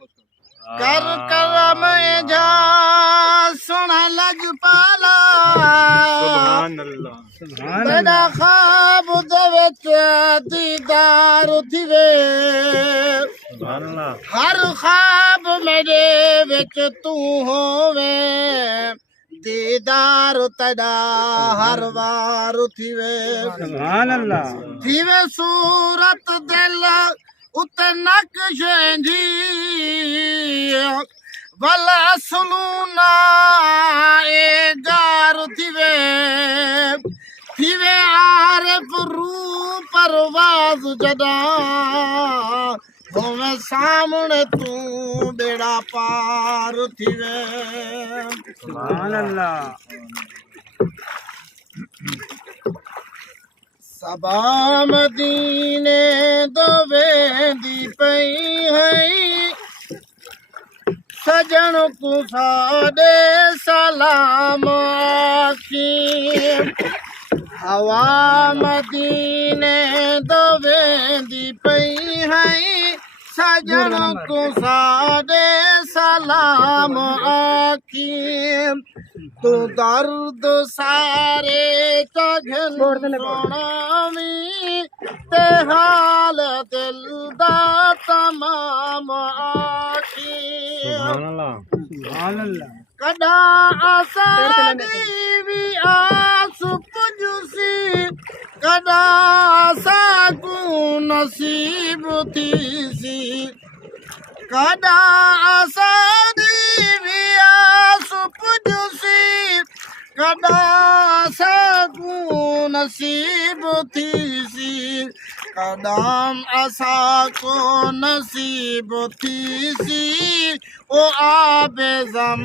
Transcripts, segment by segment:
कर करम जा सोना लजपाला सुभान अल्लाह तेरा ख्वाब दे विच दीदार थिवे सुभान अल्लाह हर ख्वाब मेरे विच तू होवे दीदार तेरा हर वार थिवे सुभान अल्लाह थिवे सूरत दिल उते नक्श जी भला सुलूना ए गार थिवे आरिफ रू परवाज़ जदा होवे सामने तू बेड़ा पार थिवे सुभान अल्लाह सबा मदीने दो वेंदी पई है सजन को सादे सलाम आखी हवा मदीने दो वेंदी पई है सजन को सादे सलाम आखी तू दर्द सारे चघन सोनावी ते हाल दिल दा तमाम आखी सुभान अल्लाह सुभान अल्लाह कदा आसानी भी आस पुजुसी कदा साकू नसीब थी सी कदा आसानी भी आस पुजुसी कदा साकू नसीब थी सी कदम असा को नसीब थी सी ओ आबे ज़म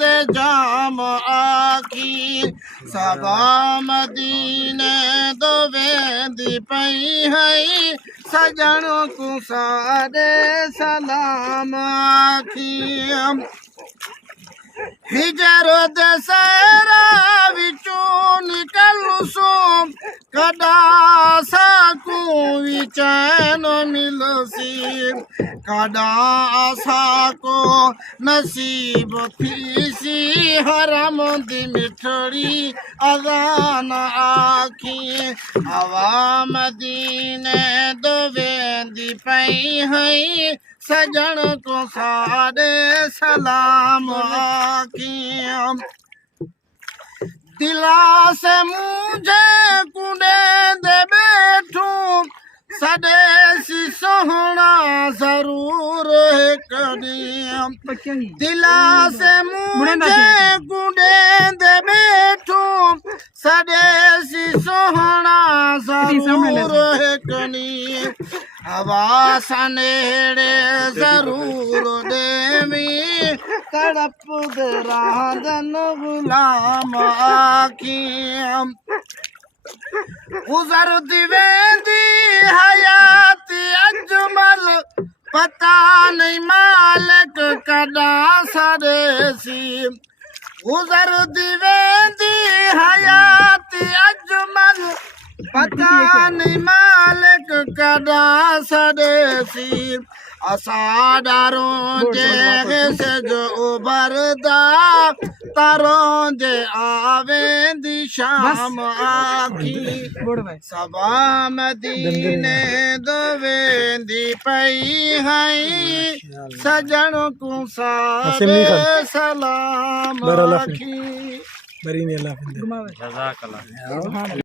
दे जाम आखी सबा मदीने दो वेंदी पई है सजन को सादे सलाम आखी हिजर दे सहरा विचों निकल सो कदा साकू चैन मिलसी कदा साको नसीब थी सी हरम दी मिठड़ी अजान आखी हवा मदीने दो वेंदी पई है सजन को सारे सलाम आखी दिला से मुझे कुड़े दे बैठूं सदेसी सोहना जरूर है कदीम दिला से मुझे कुड़े दे बैठूं सदेसी सोहना जरूर है कदीम हवा सनेड़े जरूर देवी तड़प दे राजन गुलाम आखी गुजर दिवेंदी हयात अजमल पता नहीं मालिक कदा सदेसी गुजर दिवेंदी हयात अजमल पता नहीं मालिक कदा सदेसी असादारों जे से जो उबरदा तारों जे आवेंदी शाम आखी सबा मदीने दो वेंदी पई है सजन को सादे सलाम आखी जज़ाकल्लाह